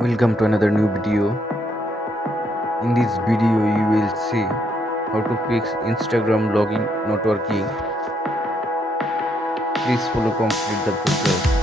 Welcome to another new video. In this video you will see how to fix Instagram login not working. Please follow complete the process.